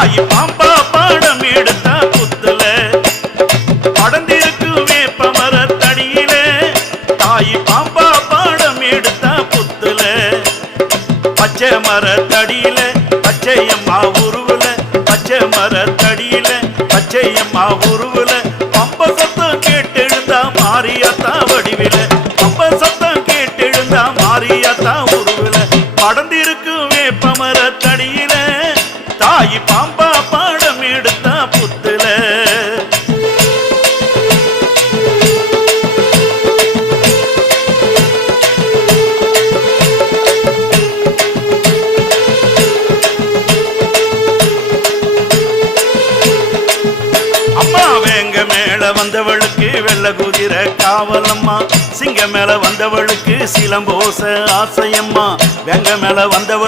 தாய் பாம்பா பாடம் எடுத்த புத்துல படந்திருக்கு வேப்ப மரத்தடியில தாய் பாம்பா பாடம் எடுத்த புத்துல பச்சை மரத்தடியில பச்சையம்மா உருவுல பச்சை மரத்தடியில பச்சையம்மா உருவுல பம்ப சத்தம் கேட்டெழுந்தா மாரியாத்தா வடிவில பம்ப சத்தம் கேட்டெழுந்தா மாரியாத்தா உருவுல படந்திருக்கு வேப்ப மரத்தடியில தாய் பாம்பா பாடம் எடுத்த புத்துல வந்தவளுக்கு வெள்ள குதிரை காவலம்மா சிங்க மேல வந்தவளுக்கு சிலம்போச ஆசையம்மா வெங்க மேல வந்தவள்